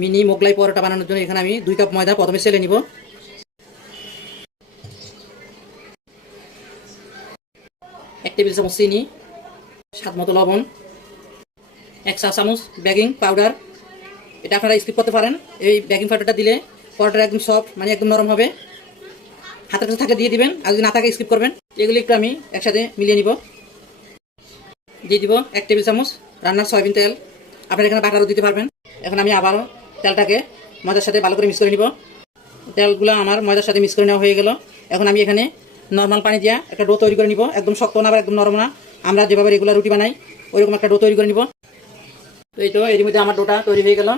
Mini Mughlai paratha বানানোর জন্য এখানে আমি 2 কাপ ময়দা প্রথমে চেলে নিব। 1 টেবিল চামচ চিনি, স্বাদ মতো লবণ, 1 চা চামচ বেকিং পাউডার। এটা আপনারা স্কিপ করতে পারেন। এই বেকিং পাউডারটা দিলে পরোটাটা একদম সফট, মানে একদম নরম হবে। হাতের কাছে থাকে দিয়ে দিবেন, আর যদি না থাকে স্কিপ করবেন। এগুলি একটু আমি একসাথে মিলিয়ে নিব। দিয়ে দিব 1 টেবিল চামচ রান্নার সয়াবিন তেল। আপনারা এখানে বাটারও দিতে পারবেন। এখন আমি আবারও তেলটাকে ময়দার সাথে ভালো করে মিক্স করে নিব। তেলগুলো আমার ময়দার সাথে মিক্স করে নেওয়া হয়ে গেল। এখন আমি এখানে নর্মাল পানি দিয়া একটা ডো তৈরি করে নিব। একদম শক্ত না, আবার একদম নরম না, আমরা যেভাবে রেগুলার রুটি বানাই ওইরকম একটা ডো তৈরি করে নিব। তো এই তো এর মধ্যে আমার ডোটা তৈরি হয়ে গেল।